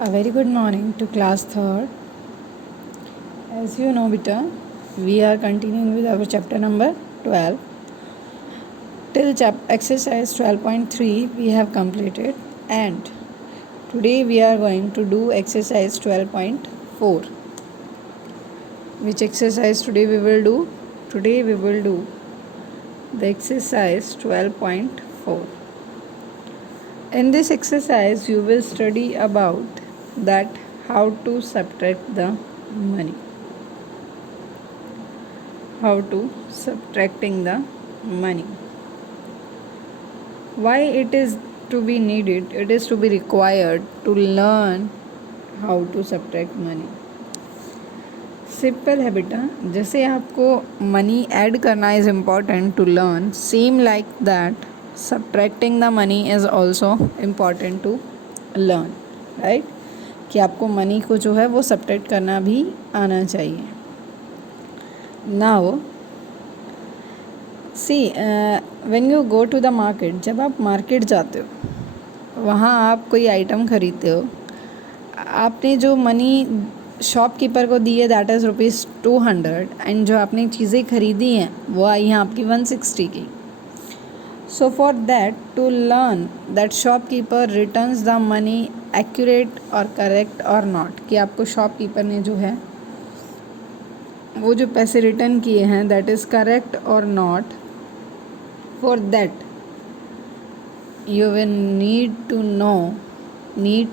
A very good morning to class third. As you know, beta, we are continuing with our chapter number 12. Till exercise 12.3 we have completed, and today we are going to do exercise 12.4. Which exercise today we will do? Today we will do the exercise 12.4. In this exercise you will study about that how to subtract the money. How to subtracting the money. Why it is to be needed? It is to be required to learn how to subtract money. Simple है बेटा, जैसे आपको money add करना is important to learn, same like that subtracting the money is also important to learn, right? कि आपको money को जो है वो सब्ट्रैक्ट करना भी आना चाहिए. Now see when you go to the market, जब आप मार्केट जाते हो, वहाँ आप कोई आइटम खरीदते हो, आपने जो मनी शॉपकीपर को दी है दैट इज़ ₹200, एंड जो आपने चीज़ें खरीदी हैं वो आई हैं आपकी 160 की. So for that to learn that shopkeeper returns the money accurate और करेक्ट और नॉट, कि आपको शॉपकीपर ने जो है वो जो पैसे रिटर्न किए हैं दैट इज़ करेक्ट और not. For that you will need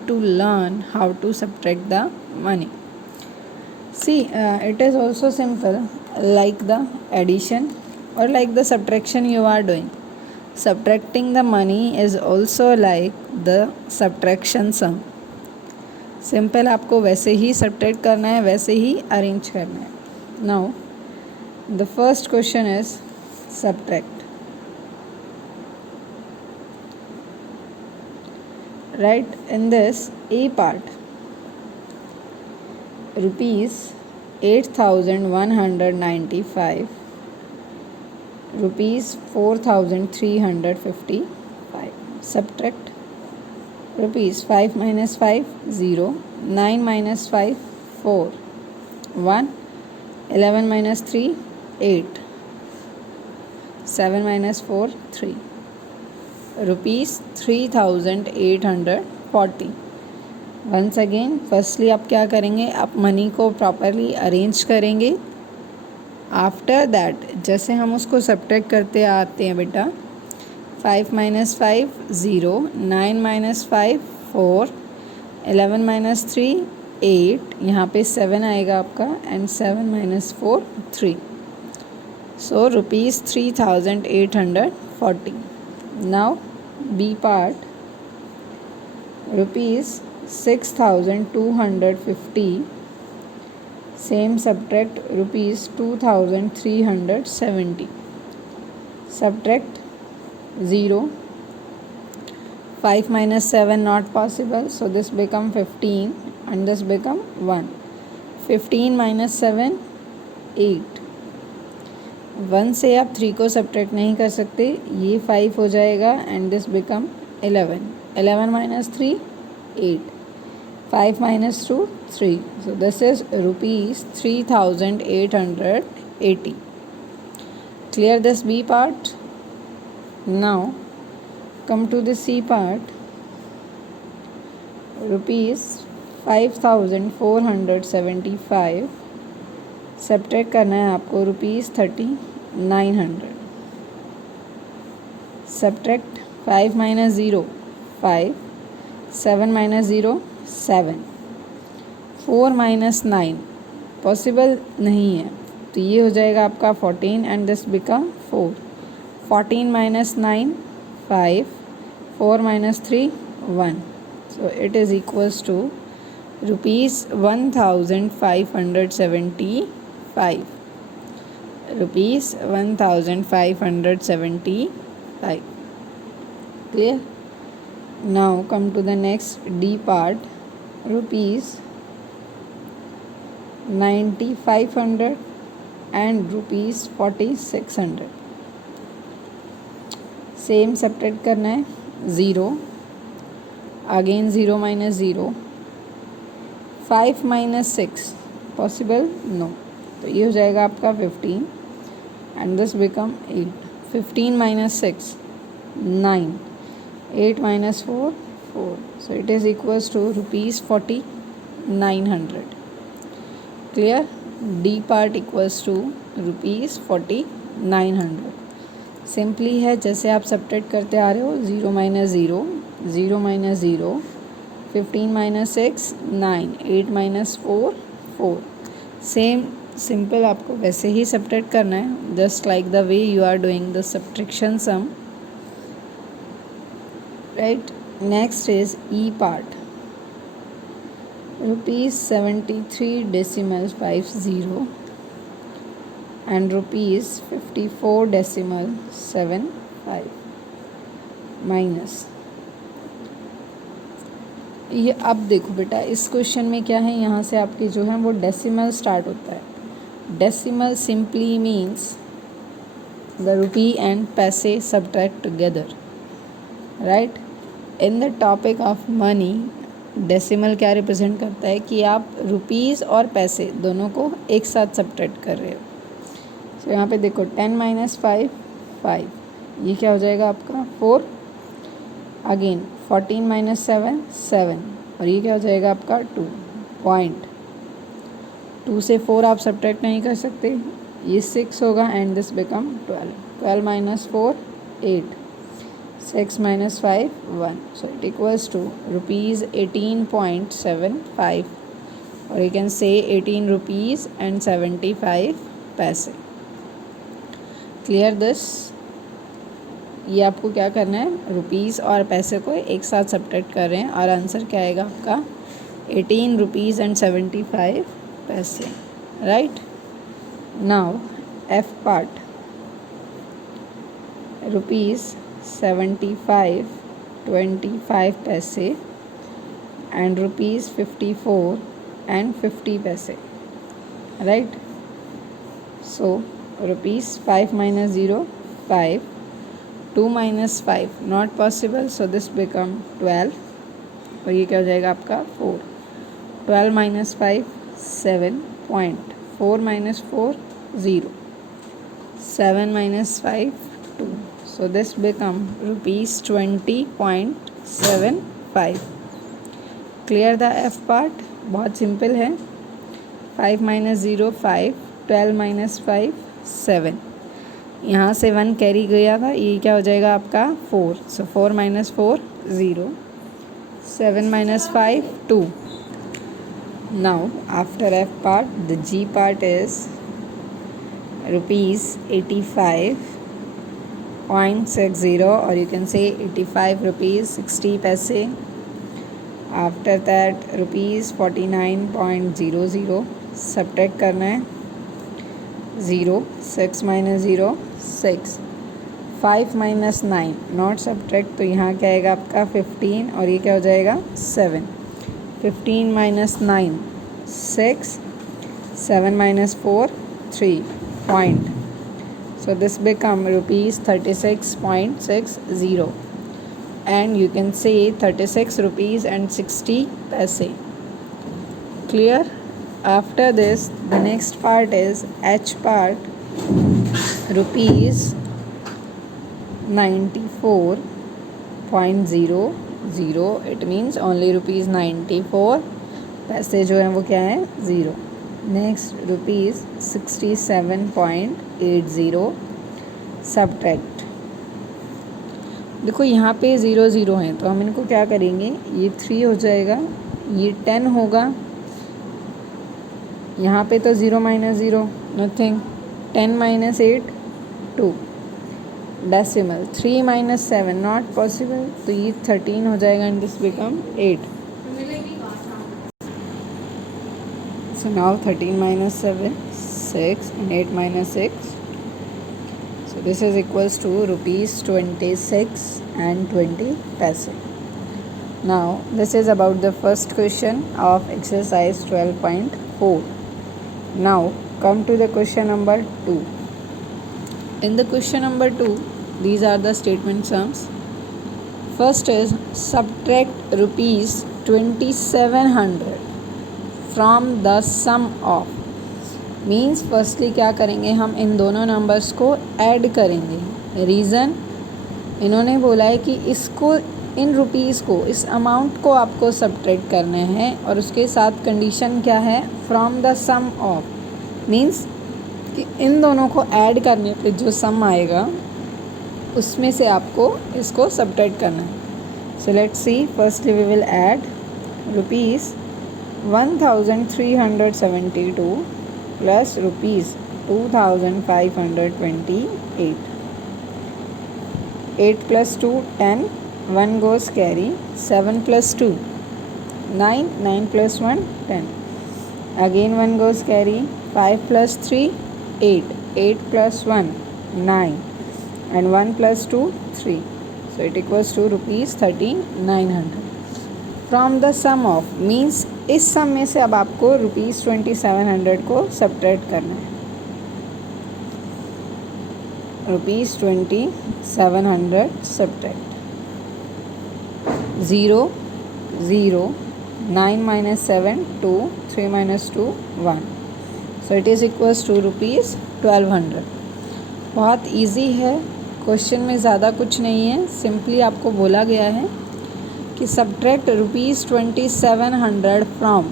to learn how to subtract the money. See, it is also simple like the addition or like the subtraction you are doing. Subtracting the money is also like the subtraction sum. Simple, आपको वैसे ही subtract करना है, वैसे ही arrange करना है. Now the first question is subtract. Right, in this A part, rupees 8,195, rupees 4,355. Subtract rupees 5 minus 5 0, 9 minus 5 4, 1, 11 minus 3 8, 7 minus 4 3. Rupees 3,840. Once again, firstly आप क्या करेंगे, आप मनी को प्रॉपरली अरेंज करेंगे. आफ्टर दैट जैसे हम उसको सब्ट्रैक्ट करते आते हैं बेटा, 5 minus 5 0, 9 minus 5 4, 11 minus 3 8, यहाँ पे 7 आएगा आपका, and 7 minus 4 3. So rupees 3,840. Now B part, rupees 6,250, same subtract rupees 2,370. Subtract 0, 5 minus 7 not possible, so this become 15 and this become 1. 15 minus 7 8. 1 से आप 3 को सब्ट्रैक्ट नहीं कर सकते, ये 5 हो जाएगा and this become 11. 11 minus 3 8, 5 minus 2 3. So this is rupees 3,880. Clear this B part? Now come to the C part. Rupees 5,475. Subtract करना है आपको rupees 3,900. Subtract 5 minus 0 5, 7 minus 0 7, 4 minus 9 possible नहीं है, तो ये हो जाएगा आपका 14 and this become 4. 14 minus 9 5, 4 minus 3 1. So it is equals to rupees 1,575. Rupees 1,575. Clear? Now come to the next D part. Rupees 9,500 and rupees 4,600. Same subtract करना है. 0, again 0 minus 0, 5 minus 6 possible no, तो ये हो जाएगा आपका 15 and this become 8. 15 minus 6 9. 8 minus 4 4, so it is equals to rupees 4900. Clear? D part equals to rupees 4900. Simply है, जैसे आप सब्ट्रैक्ट करते आ रहे हो, 0 minus 0 0 minus 0, 15 minus 6 9, 8 minus 4 4. Same simple आपको वैसे ही सब्ट्रैक्ट करना है, just like the way you are doing the subtraction sum. Right, next is E part. Rupees 73 decimal 50 and rupees 54 decimal 75 minus. ये अब देखो बेटा, इस क्वेश्चन में क्या है, यहाँ से आपके जो है वो डेसिमल स्टार्ट होता है. Decimal simply means the rupee and paise subtract together. Right, in the topic of money decimal क्या रिप्रेजेंट करता है कि आप रुपीज़ और पैसे दोनों को एक साथ सब्ट्रैक्ट कर रहे हो. तो यहाँ पे देखो 10 माइनस 5 5, ये क्या हो जाएगा आपका 4. अगेन 14 माइनस 7 7, और ये क्या हो जाएगा आपका 2. पॉइंट 2 से 4 आप सब्ट्रैक्ट नहीं कर सकते, ये 6 होगा and this become 12. 12 minus 4 8, 6 minus 5 1, so it equals to rupees 18.75, or you can say 18 rupees and 75 पैसे. Clear this? ये आपको क्या करना है, रुपीज़ और पैसे को एक साथ सब्ट्रैक्ट कर रहे हैं और आंसर क्या आएगा आपका 18 रुपीज़ एंड 75 पैसे. Right, now F part. Rupees 75 25 पैसे and rupees 54 and 50 पैसे. Right, so rupees 5 minus 0 5, 2 minus 5 not possible, so this become 12, और ये क्या हो जाएगा आपका 4. 12 minus 5 7, point 4 minus 4 0, 7 minus 5 2, so this become rupees 20.75. Clear the F part? बहुत सिंपल है. 5 माइनस 0 5, 12 माइनस 5 7, यहाँ से 1 कैरी गया था, ये क्या हो जाएगा आपका 4, so 4 minus 4 0, 7 minus 5 2. Now after F part the G part is rupees 85.60, or you can say 85 rupees 60 पैसे. आफ्टर दैट रुपीज़ 49.00 सब्ट्रैक्ट करना है. 0 6 माइनस 0 6, 5 माइनस 9 नॉट सब्ट्रैक्ट, तो यहाँ क्या आएगा आपका 15, और ये क्या हो जाएगा 7. 15 minus 9 6, 7 minus 4 3, point, so this become rupees 36.60, and you can say 36 rupees and 60 paise. Clear? After this the next part is H part. Rupees 94.00, it means only rupees 94 पैसे जो हैं वो क्या है 0. Next rupees 67.80 subtract. देखो यहाँ पे 0 0 हैं, तो हम इनको क्या करेंगे, ये 3 हो जाएगा, ये 10 होगा, यहाँ पे तो 0 minus 0 nothing. 10 minus 8 2, decimal 3 minus 7 not possible, तो ये 13 हो जाएगा and this become 8. So now 13 minus 7 6 and 8 minus 6, so this is equals to rupees 26 and 20 paise. Now this is about the first question of exercise 12.4. Now come to the question number 2. In the question number 2, these are the statement sums. First is subtract rupees 2700 from the sum of, means firstly क्या करेंगे, हम इन दोनों numbers को add करेंगे। Reason, इन्होंने बोला है कि इसको, इन रुपीज़ को, इस अमाउंट को आपको सब्ट्रैक्ट करना है, और उसके साथ कंडीशन क्या है, from the sum of, means कि इन दोनों को ऐड करने पे जो सम आएगा उसमें से आपको इसको सब्ट्रैक्ट करना है। So let's see, firstly we will add rupees 1372 plus rupees 2528। 8 plus 2 10, 1 goes carry, 7 plus 2 9, 9 plus 1 10, again 1 goes carry, 5 plus 3 8, 8 plus 1 9, and 1 plus 2 3, so it equals to rupees 3900 from the sum of, means इस सम में से अब आपको rupees 2700 को subtract करना है। Rupees 2700 subtract 0 0, 9 minus 7 2, 3 minus 2 1, so it is equals to rupees 1200। बहुत easy है, क्वेश्चन में ज़्यादा कुछ नहीं है, सिंपली आपको बोला गया है कि सब्ट्रैक्ट रुपीज़ 2700 फ्रॉम,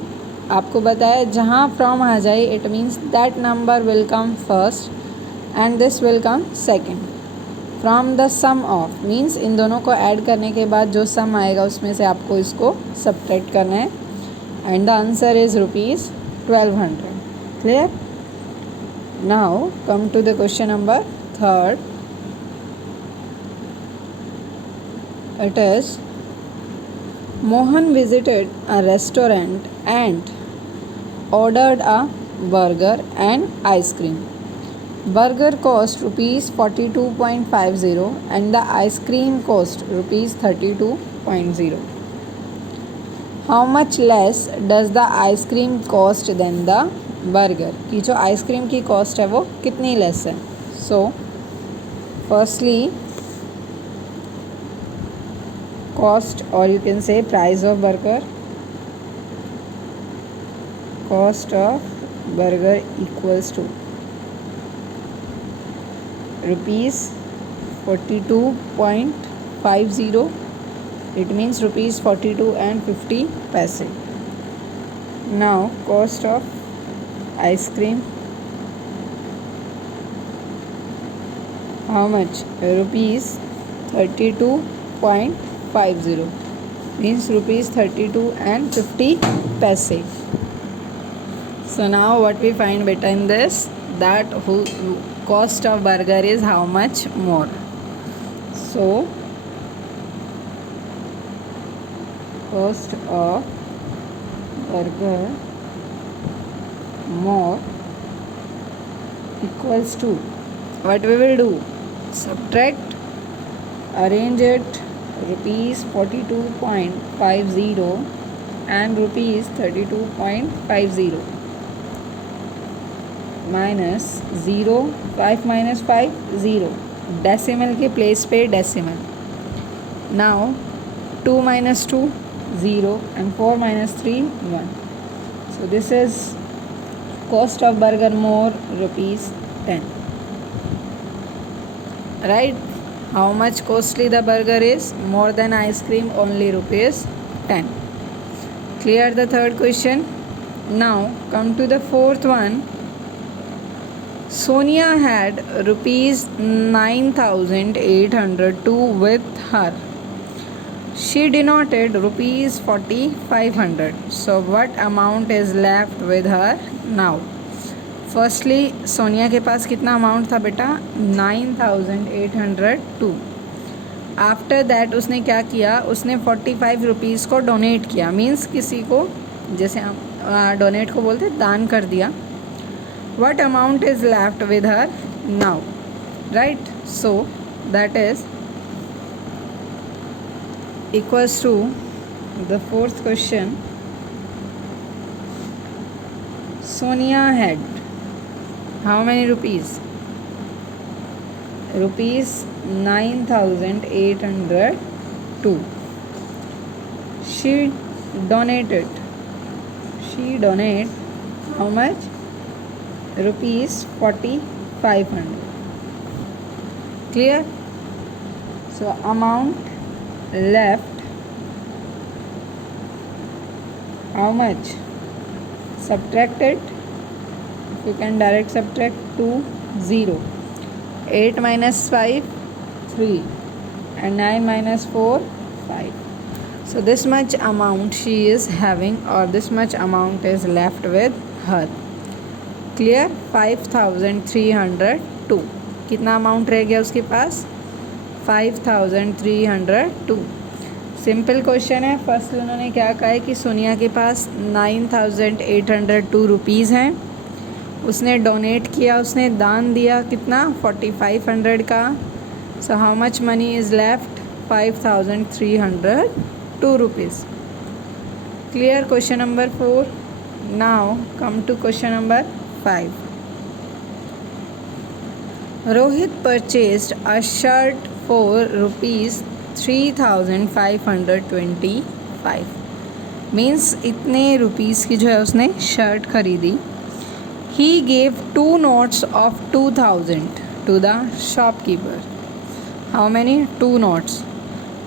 आपको बताया जहाँ फ्रॉम आ जाए it means that number will come first and this will come second. From the sum of means इन दोनों को ऐड करने के बाद जो सम आएगा उसमें से आपको इसको सब्ट्रैक्ट करना है, and the answer is rupees 1200। Clear? Now come to the question number 3rd. It is, Mohan visited a restaurant and ordered a burger and ice cream. Burger cost rupees 42.50 and the ice cream cost rupees 32.0. How much less does the ice cream cost than the burger? कि जो ice cream की cost है वो कितनी less है? So firstly cost, or you can say price of burger, cost of burger equals to rupees 42.50, it means rupees 42 and 50 paise. Now cost of ice cream, how much? Rupees 32.50, means rupees 32 and 50 paise. So now what we find beta in this, that who cost of burger is how much more. So cost of burger more equals to, what we will do, subtract, arrange it, rupees 42.50 and rupees 32.50 minus 0, 5 minus 5 0, decimal के place पे decimal. Now 2 minus 2 0 and 4 minus 3 1, so this is cost of burger more rupees 10, right? How much costly the burger is? More than ice cream, only rupees 10. Clear the third question? Now come to the fourth one. Sonia had rupees 9802 with her. She denoted rupees 4500. So what amount is left with her now? Firstly Sonia के पास कितना amount था बेटा? 9802। After that उसने क्या किया, उसने 45 rupees को donate किया, मीन्स किसी को, जैसे हम डोनेट को बोलते, दान कर दिया। What amount is left with her now, right? So that is equals to the fourth question, Sonia had how many rupees? Rupees 9802. She she donate how much? Rupees 4,500. Clear? So amount left, how much? Subtracted, you can direct subtract 2, 0. 8 minus 5, 3, and 9 minus 4, 5. So this much amount she is having, or this much amount is left with her. Clear? 5,302. कितना amount रह गया उसके पास? 5,302. Simple question है. First उन्होंने क्या कहा है कि सोनिया के पास 9,802 रुपीज़ हैं. उसने डोनेट किया, उसने दान दिया कितना? 4,500 का. So how much money is left? 5,302 rupees. Clear? Question number 4. Now come to question number 5. Rohit purchased a shirt for rupees 3,525. Means इतने रुपीज़ की जो है उसने शर्ट खरीदी. He gave 2 notes of 2,000 to the shopkeeper. How many? 2 notes.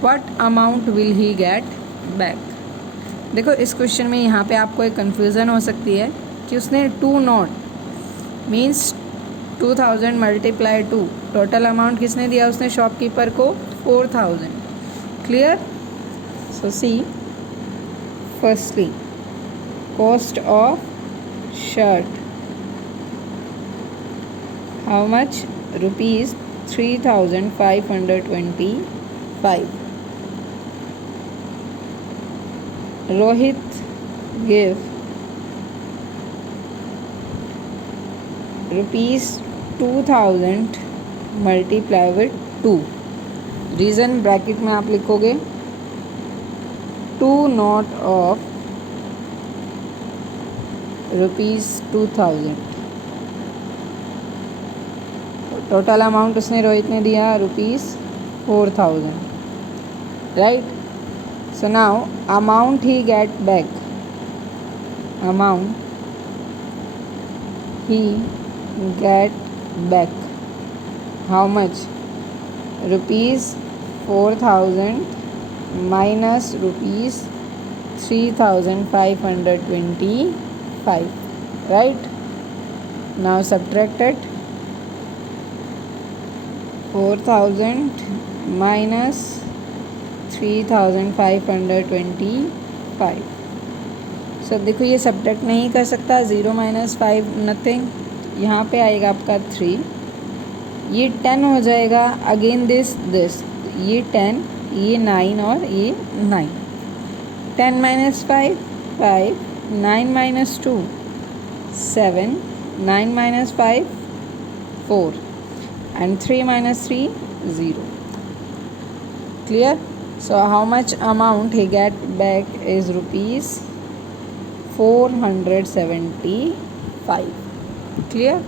What amount will he get back? देखो इस question में यहाँ पे आपको एक कन्फ्यूज़न हो सकती है कि उसने 2 note means 2,000 multiply 2, total amount किसने दिया? उसने शॉपकीपर को 4,000. Clear? So see, firstly cost of shirt, how much? Rupees 3,525. Rohit give rupees 2,000 multiply with 2. Reason bracket में आप लिखोगे 2 note of rupees 2,000. Total amount उसने रोहित ने दिया rupees 4,000. Right? So now amount he get back, amount he get back how much? Rupees 4,000 minus rupees 3,525. Right? Now subtract it. 4,000 minus 3,525. सब देखो ये subtract नहीं कर सकता. 0 minus 5 नथिंग. यहाँ पे आएगा आपका 3, ये 10 हो जाएगा. अगेन दिस, ये 10, ये 9 और ये 9. 10 minus 5, 5. 9 minus 2, 7. 9 minus 5, 4. And 3 minus 3, 0. Clear? So how much amount he get back is rupees 475. Clear?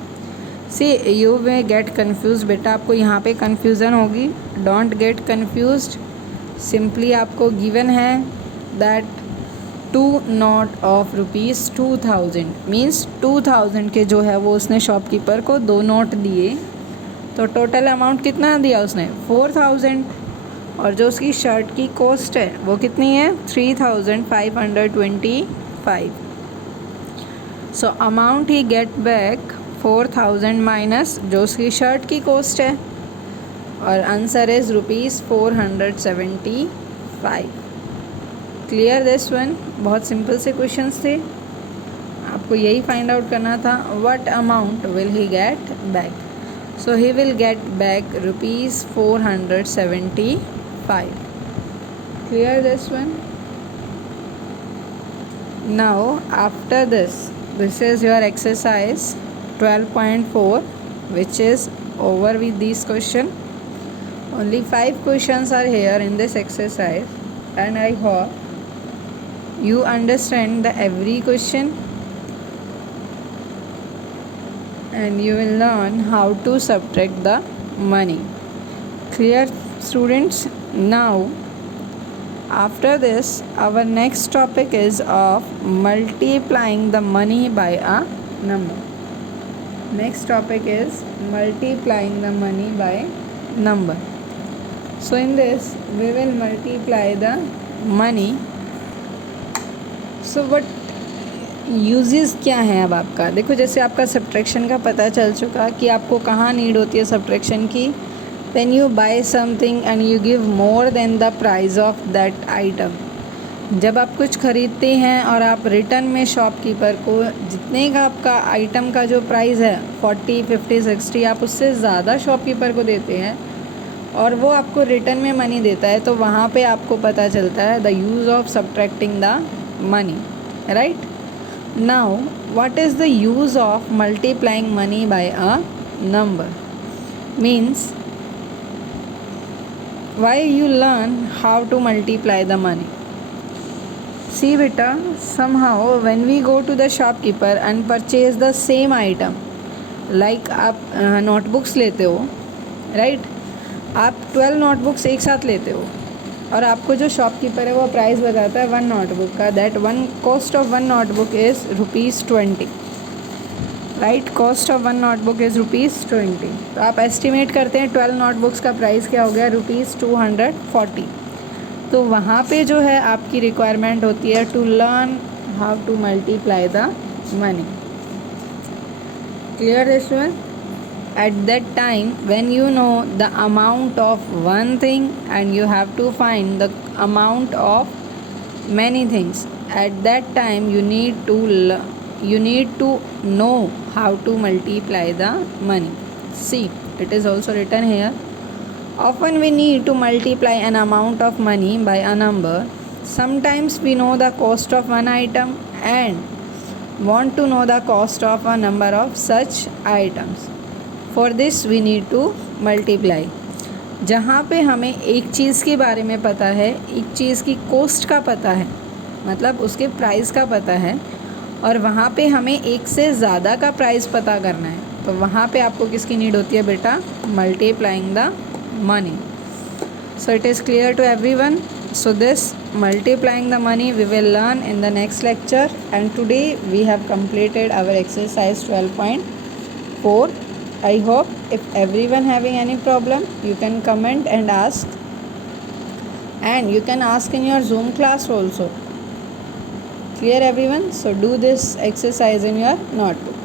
See you may get confuse. बेटा आपको यहाँ पे कन्फ्यूज़न होगी. Don't get confused. सिंपली आपको गिवन है that 2 note of rupees 2,000 means 2,000 के जो है वो उसने शॉपकीपर को 2 नोट दिए. तो टोटल अमाउंट कितना दिया उसने? 4,000. और जो उसकी शर्ट की कॉस्ट है वो कितनी है? 3,525. So amount he get back 4,000 minus जो उसकी शर्ट की कॉस्ट है, और answer is rupees 475. Clear this one? बहुत सिंपल से क्वेश्चंस थे, आपको यही फाइंड आउट करना था. What amount will he get back? So he will get back rupees 475. Clear this one? Now after this is your exercise 12.4 which is over with this question. Only 5 questions are here in this exercise and I hope you understand the every question and you will learn how to subtract the money. Clear students? Now After this, our next topic is of multiplying the money by a number. Next topic is multiplying the money by number. So in this, we will multiply the money. So what uses क्या है अब आपका? देखो, जैसे आपका subtraction का पता चल चुका कि आपको कहाँ नीड होती है सब्ट्रैक्शन की. When you buy something and you give more than the price of that item. जब आप कुछ ख़रीदते हैं और आप रिटर्न में शॉपकीपर को जितने का आपका आइटम का जो प्राइस है 40, 50, 60, आप उससे ज़्यादा शॉपकीपर को देते हैं और वो आपको रिटर्न में मनी देता है, तो वहाँ पे आपको पता चलता है the use of subtracting the money, right. Now, what is the use of multiplying money by a number? Means, why you learn how to multiply the money? See beta, somehow when we go to the shopkeeper and purchase the same item, like आप notebooks लेते हो, right? आप 12 notebooks एक साथ लेते हो और आपको जो शॉपकीपर है वो प्राइस बताता है वन नोटबुक का. That one cost of one notebook is ₹20, right. Cost of one notebook is ₹20. तो आप एस्टिमेट करते हैं 12 नोटबुक्स का प्राइस क्या हो गया, ₹240. तो वहाँ पे जो है आपकी रिक्वायरमेंट होती है to learn how to multiply the money. Clear this one? At that time, when you know the amount of one thing and you have to find the amount of many things, at that time you need to know how to multiply the money. See, it is also written here. Often we need to multiply an amount of money by a number. Sometimes we know the cost of one item and want to know the cost of a number of such items. For this we need to multiply. जहाँ पे हमें एक चीज़ के बारे में पता है, एक चीज़ की कॉस्ट का पता है, मतलब उसके प्राइस का पता है, और वहाँ पे हमें एक से ज़्यादा का प्राइस पता करना है, तो वहाँ पे आपको किसकी नीड होती है बेटा? Multiplying the money. So it is clear to everyone. So this multiplying the money we will learn in the next lecture, and today we have completed our exercise 12.4. I hope if everyone having any problem, you can comment and ask, and you can ask in your Zoom class also. Clear everyone? So do this exercise in your notebook.